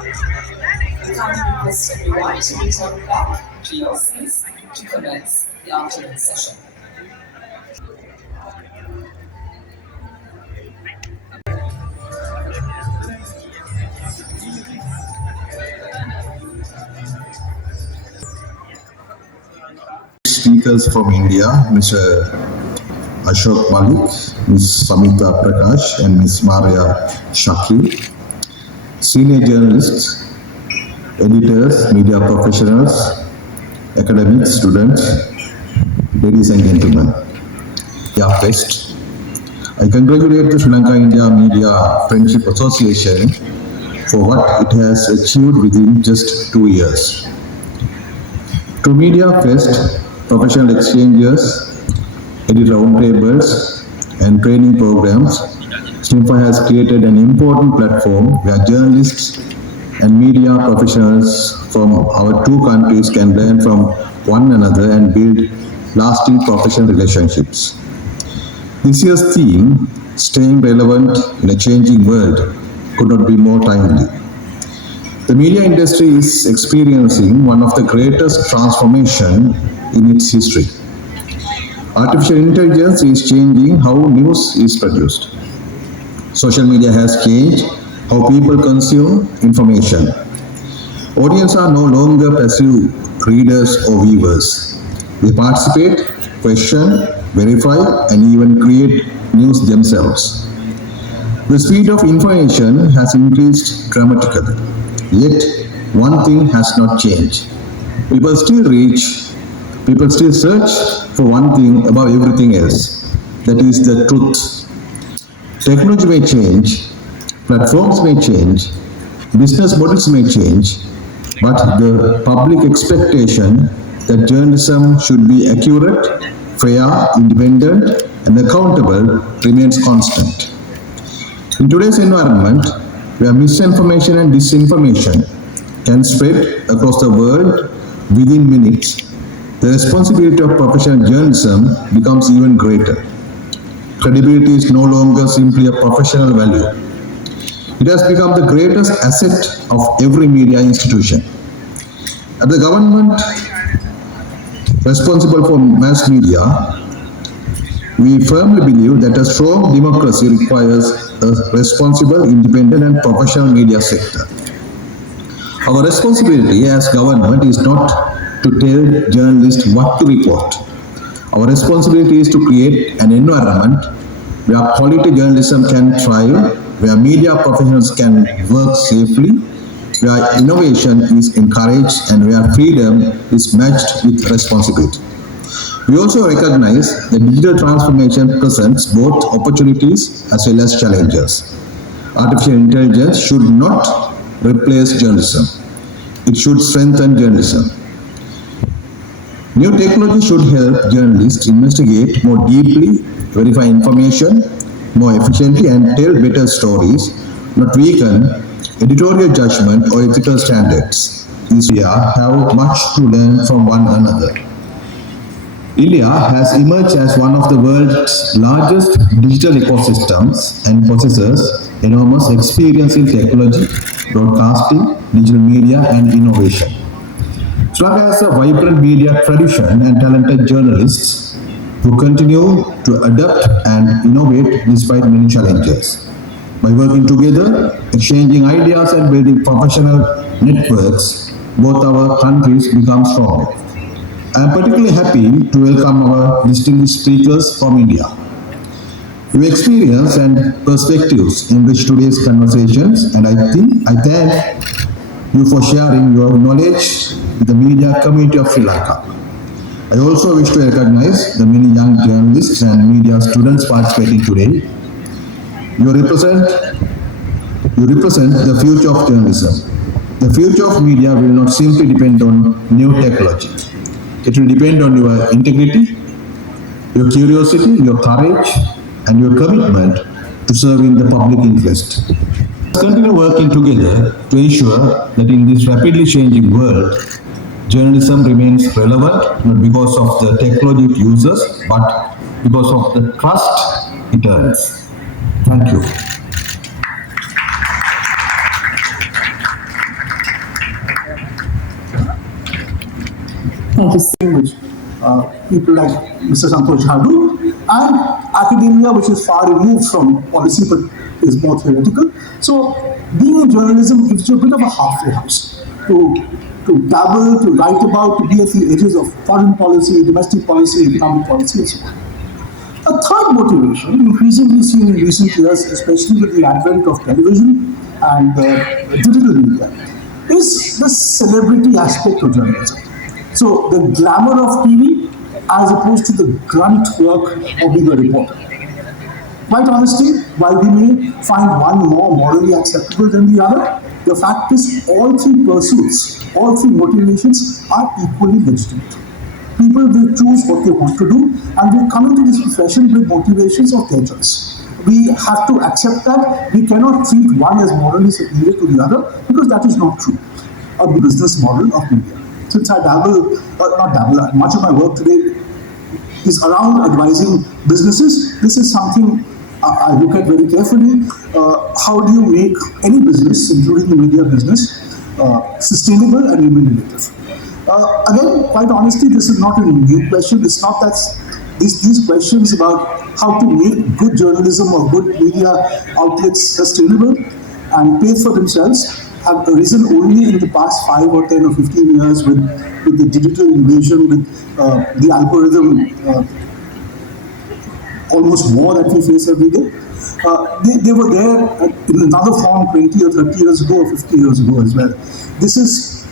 We kindly request everyone to return back to your seats to commence the afternoon session. Speakers from India, Mr. Ashok Malik, Ms. Samita Prakash, and Ms. Maria Shaki. Senior journalists, editors, media professionals, academics, students, ladies and gentlemen. Fest. I congratulate the Sri Lanka India Media Friendship Association for what it has achieved within just 2 years. Through Media Fest, professional exchanges, edit roundtables, and training programs, SNIFA has created an important platform where journalists and media professionals from our two countries can learn from one another and build lasting professional relationships. This year's theme, Staying Relevant in a Changing World, could not be more timely. The media industry is experiencing one of the greatest transformations in its history. Artificial intelligence is changing how news is produced. Social media has changed how people consume information. Audiences are no longer passive readers or viewers. They participate, question, verify, and even create news themselves. The speed of information has increased dramatically. Yet, one thing has not changed. People still search for one thing above everything else. That is the truth. Technology may change, platforms may change, business models may change, but the public expectation that journalism should be accurate, fair, independent, and accountable remains constant. In today's environment, where misinformation and disinformation can spread across the world within minutes, the responsibility of professional journalism becomes even greater. Credibility is no longer simply a professional value. It has become the greatest asset of every media institution. At the government responsible for mass media, we firmly believe that a strong democracy requires a responsible, independent, and professional media sector. Our responsibility as government is not to tell journalists what to report. Our responsibility is to create an environment where quality journalism can thrive, where media professionals can work safely, where innovation is encouraged, and where freedom is matched with responsibility. We also recognize that digital transformation presents both opportunities as well as challenges. Artificial intelligence should not replace journalism. It should strengthen journalism. New technology should help journalists investigate more deeply, verify information more efficiently, and tell better stories, not weaken editorial judgment or ethical standards. India have much to learn from one another. India has emerged as one of the world's largest digital ecosystems and possesses enormous experience in technology, broadcasting, digital media, and innovation. Sri Lanka has a vibrant media tradition and talented journalists who continue to adapt and innovate despite many challenges. By working together, exchanging ideas, and building professional networks, both our countries become stronger. I am particularly happy to welcome our distinguished speakers from India. Your experience and perspectives enrich today's conversations, and I thank you for sharing your knowledge with the media community of Sri Lanka. I also wish to recognize the many young journalists and media students participating today. You represent the future of journalism. The future of media will not simply depend on new technology. It will depend on your integrity, your curiosity, your courage, and your commitment to serving the public interest. Let's continue working together to ensure that in this rapidly changing world, journalism remains relevant not because of the technology it uses, but because of the trust it earns. Thank you. Thank you. In which people like Mr. Santosh Hadu, and academia, which is far removed from policy but is more theoretical. So, being in journalism gives you a bit of a halfway house to dabble, to write about, to be at the edges of foreign policy, domestic policy, economic policy, and so on. A third motivation, increasingly seen in recent years, especially with the advent of television and digital media, is the celebrity aspect of journalism. So the glamour of TV as opposed to the grunt work of being a reporter. Quite honestly, while we may find one more morally acceptable than the other, the fact is all three pursuits, all three motivations are equally legitimate. People will choose what they want to do and will come into this profession with motivations of their choice. We have to accept that we cannot treat one as morally superior to the other because that is not true. A business model of media. Since I much of my work today is around advising businesses, this is something I look at very carefully. How do you make any business, including the media business, sustainable and innovative? Again, quite honestly, this is not a new question. It's not that these questions about how to make good journalism or good media outlets sustainable and pay for themselves have arisen only in the past 5 or 10 or 15 years with the digital invasion, with the algorithm almost war that we face every day. They were there in another form 20 or 30 years ago or 50 years ago as well. This is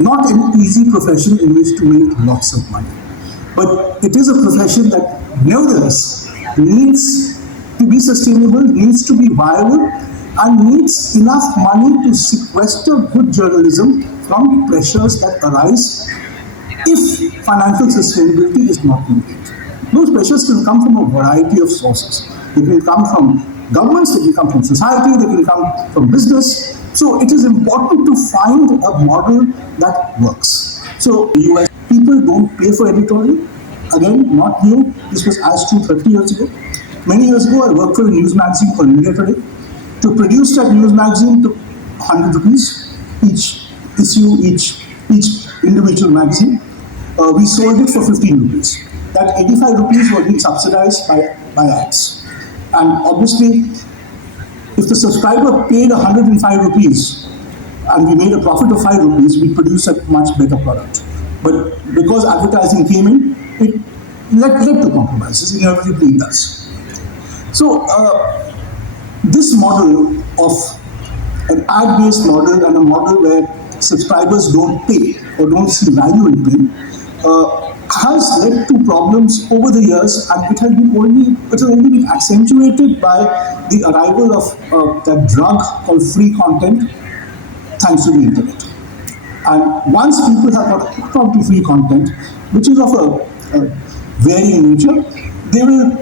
not an easy profession in which to make lots of money. But it is a profession that nevertheless needs to be sustainable, needs to be viable, and needs enough money to sequester good journalism from pressures that arise if financial sustainability is not maintained. Those pressures can come from a variety of sources. They can come from governments, they can come from society, they can come from business. So it is important to find a model that works. So US people don't pay for editorial. Again, not new. This was as true 30 years ago. Many years ago, I worked for a news magazine called India Today. To produce that news magazine took 100 rupees each issue, each individual magazine. We sold it for 15 rupees. That 85 rupees were being subsidized by ads. And obviously, if the subscriber paid 105 rupees and we made a profit of 5 rupees, we produced a much better product. But because advertising came in, it led to compromises. Inevitably it does. So this model of an ad-based model and a model where subscribers don't pay or don't see value in paying has led to problems over the years, and it has only been accentuated by the arrival of that drug called free content, thanks to the internet. And once people have got hooked onto free content, which is of a varying nature, they will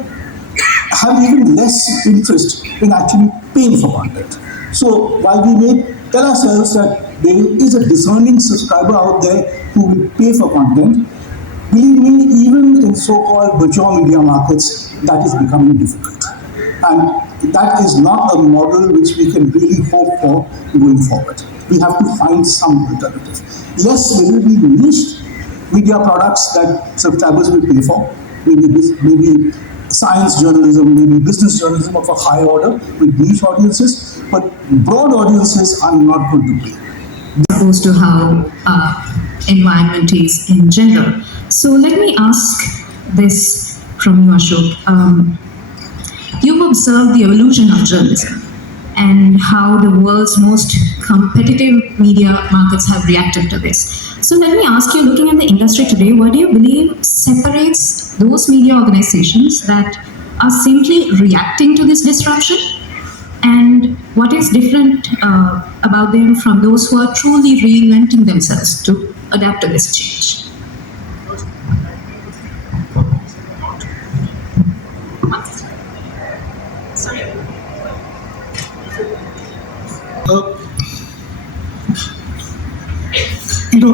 have even less interest in actually paying for content. So while we may tell ourselves that there is a discerning subscriber out there who will pay for content, believe me, even in so-called mature media markets, that is becoming difficult. And that is not a model which we can really hope for going forward. We have to find some alternative. Yes, there will be niche media products that subscribers will pay for, maybe science journalism, maybe business journalism of a high order with niche audiences, but broad audiences are not going to pay. Opposed to how environment is in general. So let me ask this from you, Ashok. You've observed the evolution of journalism and how the world's most competitive media markets have reacted to this. So let me ask you, looking at the industry today, what do you believe separates those media organizations that are simply reacting to this disruption? And what is different about them from those who are truly reinventing themselves to adapt to this change?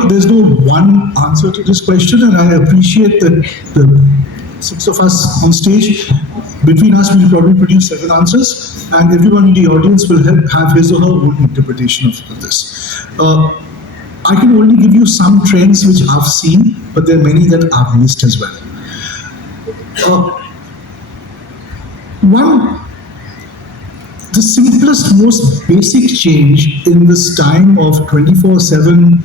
There's no one answer to this question, and I appreciate that the 6 of us on stage, between us, we'll probably produce 7 answers, and everyone in the audience will have his or her own interpretation of this. I can only give you some trends which I've seen, but there are many that I've missed as well. One, the simplest, most basic change in this time of 24/7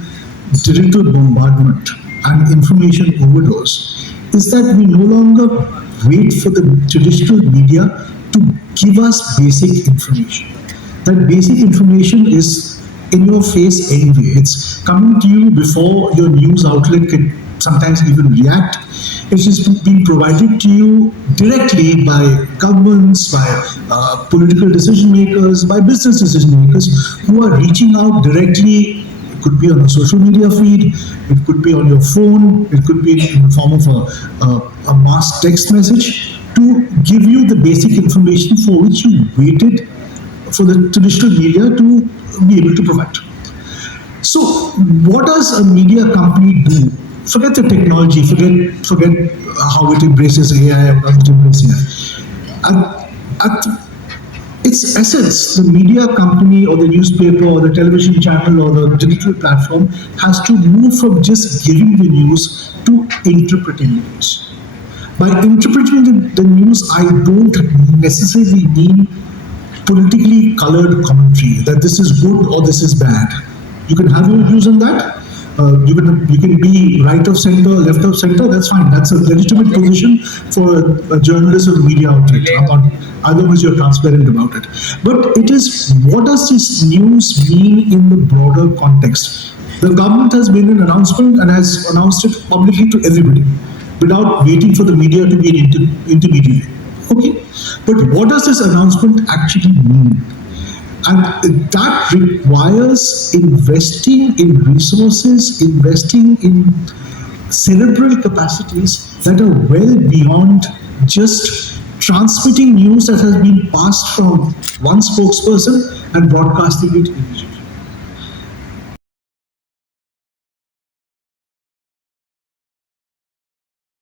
digital bombardment and information overdose is that we no longer wait for the traditional media to give us basic information. That basic information is in your face anyway. It's coming to you before your news outlet can sometimes even react. It is being provided to you directly by governments, by political decision makers, by business decision makers who are reaching out directly. It could be on a social media feed, it could be on your phone, it could be in the form of a mass text message to give you the basic information for which you waited for the traditional media to be able to provide. So, what does a media company do? Forget the technology, forget how it embraces AI or how it embraces AI. At its essence, the media company or the newspaper or the television channel or the digital platform has to move from just giving the news to interpreting the news. By interpreting the news, I don't necessarily mean politically colored commentary that this is good or this is bad. You can have your views on that. You can be right of center, left of center. That's fine. That's a legitimate position for a journalist or a media outlet. Otherwise, you're transparent about it. But it is, what does this news mean in the broader context? The government has made an announcement and has announced it publicly to everybody without waiting for the media to be an intermediary. Okay, but what does this announcement actually mean? And that requires investing in resources, investing in cerebral capacities that are well beyond just transmitting news that has been passed from one spokesperson and broadcasting it immediately.